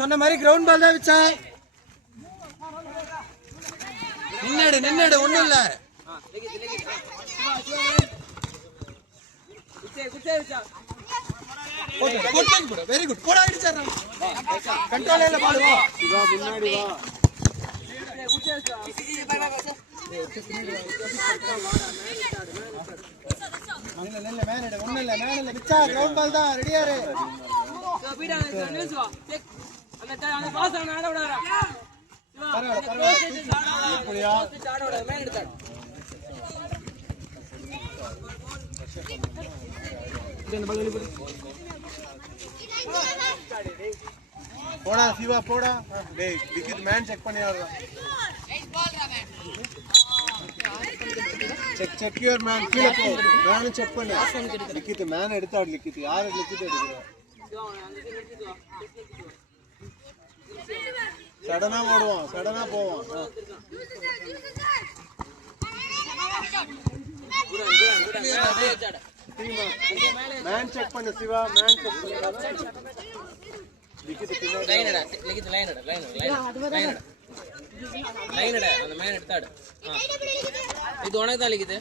சொன்ன மாதிரி கிரவுண்ட் பால் தான் விச்சா. நின்னுடு ஒண்ணும் இல்ல. வெரி குட் போடா அடிச்சாரா. கண்ட்ரோல் இல்ல பால். வா முன்னாடி வா. நல்ல மேனேட ஒண்ணும் இல்ல. மேனேல விச்சா கிரவுண்ட் பால் தான். ரெடியா இரு. அந்த பாஸ் அவன ஆட விடாதடா. எப்படியா ஆட விடாத. மேன் எடுத்தாடு. இந்த பால் வெளிய போடு. போடா சிவா போடா. டேய் விக்கெட் மேன் செக் பண்ணி ஆடுறா. Check your man. கீழ போ. மேன் செக் பண்ணு. விக்கெட் மேன் எடுத்தாடு. விக்கெட் யார் விக்கெட் எடுக்குறா? சடனா ஓடுவான். சடனா போவான். மேன் செக் பண்ணு சிவா. மேன் செக் பண்ணு. விக்கெட் பின்னாடி லைனடா. லைனடா அந்த மேன் எடுத்தாடு. இது உனக்கு தான் லிக்குது.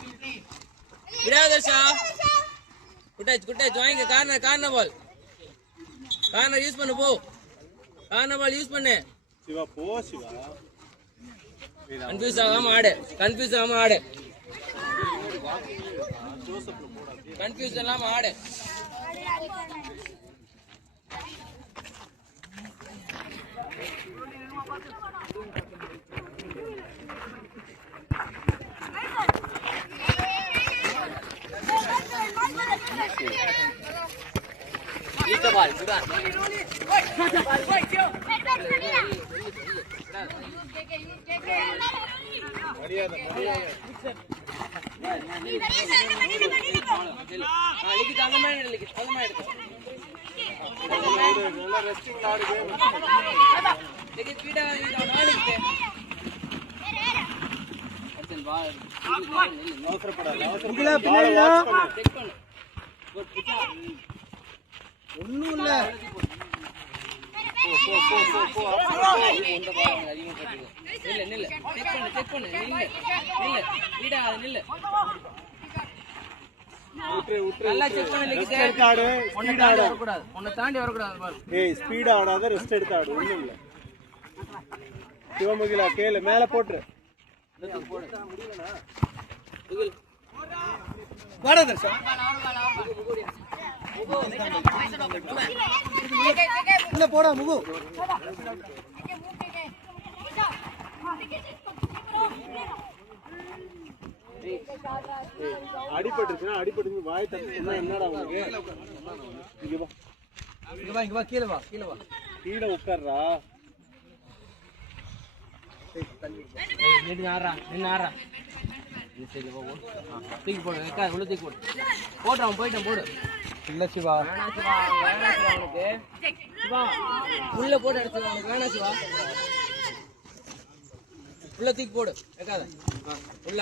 விடாதர்ஷா. குட்டேஜ் வாங்க. கார்னர் பால். கார்னர் யூஸ் பண்ணு. போ கார்னர் பால் யூஸ் பண்ணு. சிவா போ சிவா. கன்ஃபியூஸ் ஆகாம ஆடு. கன்ஃபியூஸ் இல்லாம ஆடு. ball, Sudan. ஒண்ணும் இல்ல. நல்லா செக் பண்ணு. உன்னை தாண்டி வரக்கூடாது. ஏய் ஸ்பீடா ஆடாத, ரெஸ்ட் எடுத்து ஆடு. ஒண்ணும் இல்ல. சிவமுகிலா கேளு, மேல போட்டு வாடா தர்ஷா. இல்ல போடா முகு. அடிபட்டுச்சுன்னா வாய் தண்ணி என்னடா உனக்கு? இங்க வா கீழே வா. கீழே உட்கார்றா. நின்னு ஆடுறா. தூக்கி போடு. உள்ள தூக்கி போடு. போடுறான் போயிட்டான். போடு. இல்ல சிவா. வேணாம் சிவா உனக்கு. சிவா உள்ள போட்டு அடிச்சு உனக்கு. வேணாம் சிவா. உள்ள தூக்கி போடு. வைக்காத. உள்ள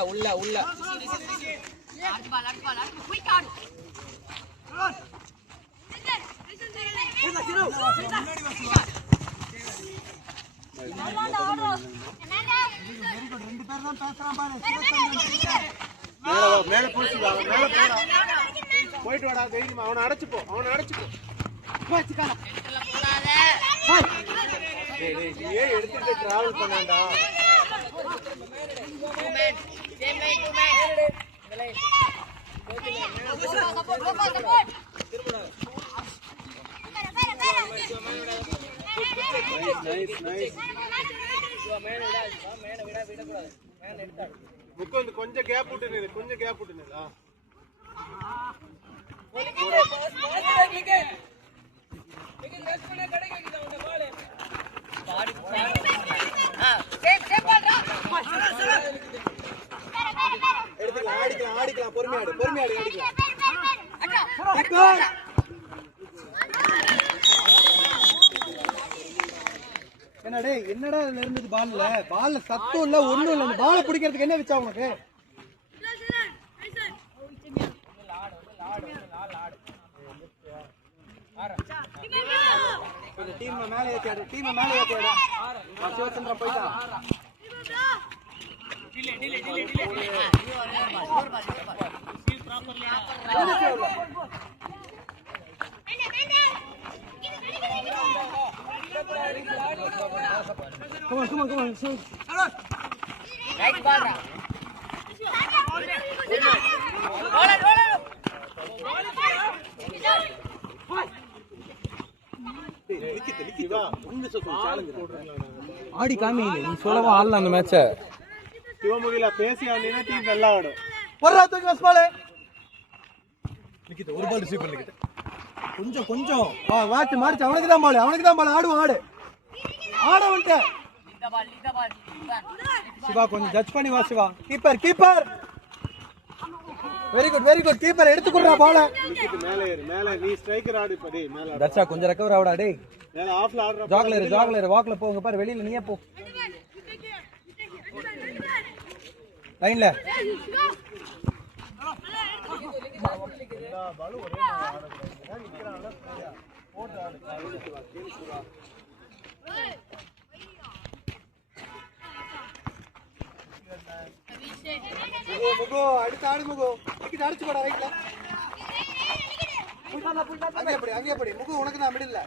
மேல போயிட்டு வாடா. தைரியமா அவனை அடைச்சுப்போ. எடுத்துட்டு டிராவல் பண்ணாண்டா. முக்கொண்டு கொஞ்சம் கேப் விட்டு நில்லு. ஆடிக்கலாம். பொறுமையாடு. என்னடா இதுல இருந்தது? பால்ல சத்தம் இல்ல, ஒண்ணும் இல்ல. பாலை பிடிக்கிறதுக்கு என்ன வச்சா உனக்கு? கொஞ்சம் டீம் மேல ஏத்தியாடு, டீம் மேல ஏத்தியாடு. சிவச்சந்திரன் போயிட்டான். Come on. Right ball. ஆடி காமிங்க நீ சொல்லவா ஆடல அந்த மேட்ச சிவமுகில பேசி ஆடினா டீம் நல்லா ஆடும் போறா தூக்கி வஸ்பாலே நிக்கிட்ட ஒரு பால் ரிசீவ் பண்ணிக்கிட்ட கொஞ்சம் வா வாட் மார்ச் அவனுக்கு தான் பால் ஆடுவான் ஆட வந்துட்ட சிவா கொஞ்சம் ஜட்ஜ் பண்ணி வா Siva keeper very good keeper எடுத்து குடுறா பால மேல நீ ஸ்ட்ரைக்கர் ஆடு இப்ப டேய் மேல தட்சா கொஞ்சம் ரெக்கவர் ஆவடா டேய் மேல ஆஃப்ல ஆடுற ஜாக்லர் வாக்ல போங்க பாரு வெளியில நீயே போ லைன்ல பால் ஒரே ஆடுறாங்க நிக்கறானல போட்டு ஆடு சிவா கேளு சிவா முகோ அடுத்து ஆடு முகோ டிக்கெட் அடிச்சு போடா ரைட்ல அங்கே அப்படி முகோ உனக்கு தான் மிடில்ல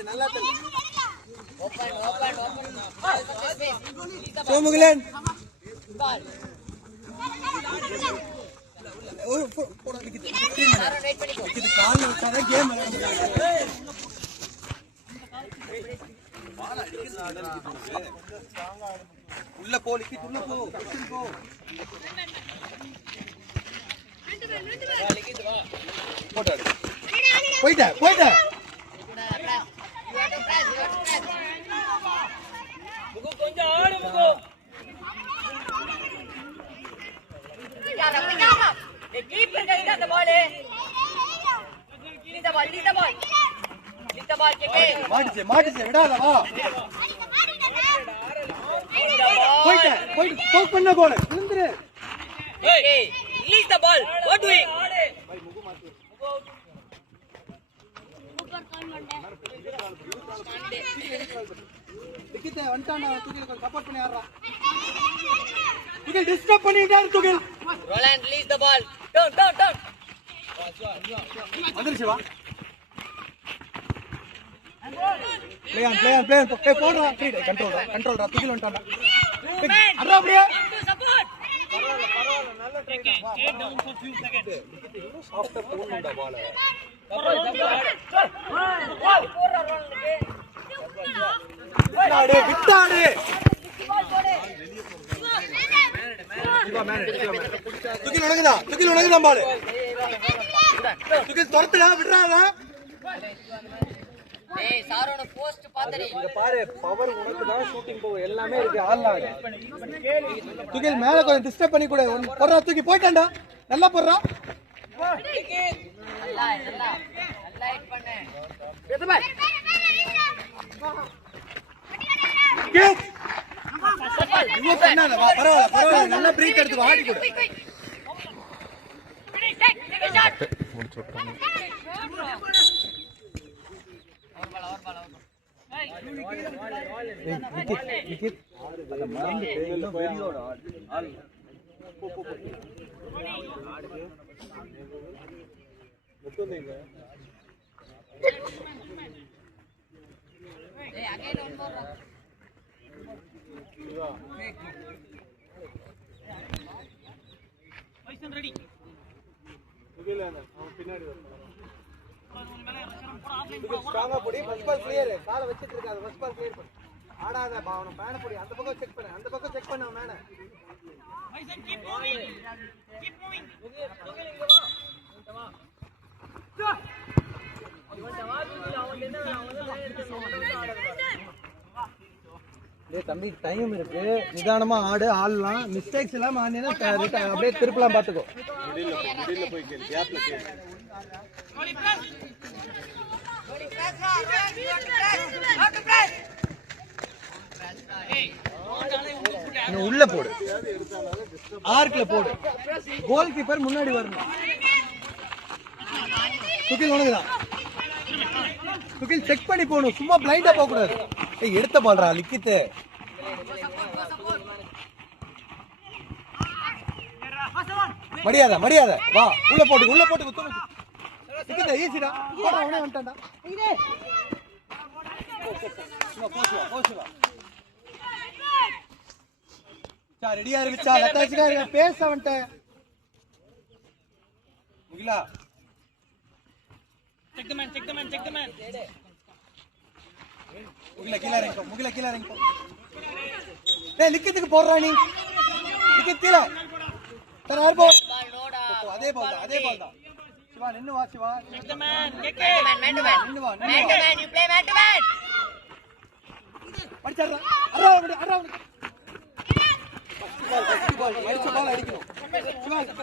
நல்லா தள்ளு சோமுகிலன் உள்ள போ லிக்கிட் உள்ள போ போயிட்ட கொஞ்சம் ஆடு முகு கீப்பர் கையில அந்த பால் இந்த பால் கேக்கே மாட்டிச்சே விடாத வா போயிட்ட ஸ்டோக் பண்ண கோல் விழுந்துரு ஏய் release the ball what doing ticket வந்துட்டானா துகில் கொஞ்சம் சப்போர்ட் பண்ணி ஆடுறா துகில் டிஸ்டர்ப் பண்ணிட்டாரு Thugil Roland release the ball down வந்துருச்சு வா play on hey போடுறா கண்ட்ரோல்டா துகில் வந்துட்டான்டா அறா அப்படியே சப்போர்ட் பரவாயில்லை நல்ல ட்ரை தான் வா டவுன் ஃபார் few செகண்ட்ஸ் இன்னும் சாஃப்ட்டா போடுடா பால் விட்டாடு துகில் உனக்குதான் பால் துகில் துரத்துடா விடுறாத ஏய் சாரோட போஸ்ட் பாத்தடி இங்க பாரு பவர் உனக்கு தான் ஷூட்டிங் பவர் எல்லாமே இருக்கு ஆடலாம் துகில் மேல கொஞ்சம் டிஸ்டர்ப் பண்ணி கூட போறா தூக்கி போய்ட்டான்டா நல்லா போறா நல்லா ஹிட் பண்ணு பேசு பாய் கேட் இங்க பண்ணாத வா பரவாயில்லை நல்லா பிரேக் எடுத்து ஆடி கொடு முடிச்சுட்டாங்க விக்கெட் அத மறந்து எல்லாம் வெறியோட ஆள் போ முத்துங்க ஏய் again one more bison ready முகிலான அவன் பின்னாடி வர ஸ்ட்ராங்கா போடி ஃபர்ஸ்ட் பால் கிளியர் காலை வச்சிட்டு இருக்காத ஃபர்ஸ்ட் பால் கிளியர் பண்ணு ஆடாத அவன மேன போடி அந்த பக்கம் செக் பண்ணு அவன் மேன பைசன் கீப் மூவிங் முகில் இங்க வா இவன் வா முகில் அவன் என்ன அவன் லைன் எடுத்து ஆடுறான் டேய் தம்பி டைம் இருக்கு, நிதானமா ஆடு, ஆடலாம். மிஸ்டேக்ஸ் இல்லாம ஆடினா அப்படியே திருப்பலாம் பாத்துக்கோ. மிடில்ல போய் கேளு, கேப்ல கேளு. இன்னும் உள்ள போடு, ஆர்க்ல போடு. கோல் கீப்பர் முன்னாடி வரணும். துகில் உனக்குதான். துகில் செக் பண்ணி போகணும், சும்மா பிளைண்டா போக கூடாது. ஏய் எடுத்த பால்ரா லிக்கித்து. மடியாத மடியாத, வா உள்ள போட்டு உள்ள போட்டு குத்து. லிக்கித்து ஈஸிடா, போடா அவனே வந்துட்டான்டா. போச்சுவா போச்சுவா. சா ரெடியா இருக்குச்சா, லட்டாச்சிடா பேச வந்துட்டேன். Mugila check the man. Mugila கீழ இறங்கி. டேய் லிக்கித்துக்கு போடுறா நீ. லிக்கித் கீழ. தர ஆர் போல். அதே பால் தான். சிவா நின்னு வா சிவா. Check the man. நின்னு வா. you play man to man. அடிச்சறா. அரா. பால் மடிச்ச பால் அடிக்கணும்.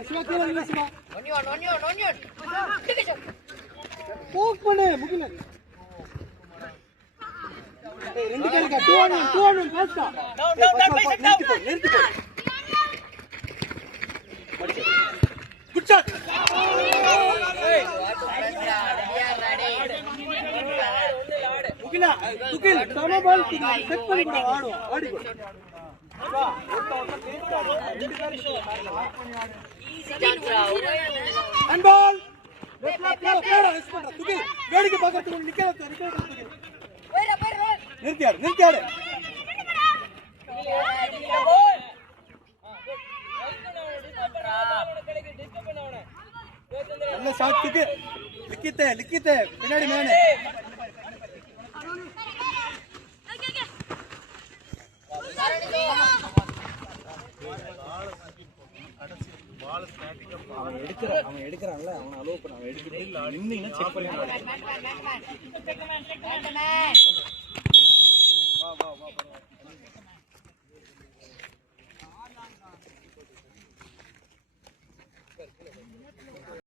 சிவா கீழ நின்னு சிவா. On you. போக் பண்ணு முகிலா. டேய் ரெண்டு பேர் இருக்கா, 2-1 பாஸ்டா. நிறுத்தி போ. Good shot. முகிலா துகில் சம பால் செட் பண்ணி கூட ஆடுவோம். ஆடி போ. வா ஒருத்த பேஸ்டா. ரெண்டு பேர் அன்பால் போடா மிஸ் பண்ற. துகில் வேடிக்கை பார்க்கறதுக்கு நிக்கற துகில். நிறுத்தியாடு. நல்ல ஷாட் துகில். லிக்கித்தே பின்னாடி மேனே. அவன் எடுக்கிறான்ல, அவன் அலோவ் பண்ண. அவன் எடுக்கிறேன் நின்னு செக் பண்ணி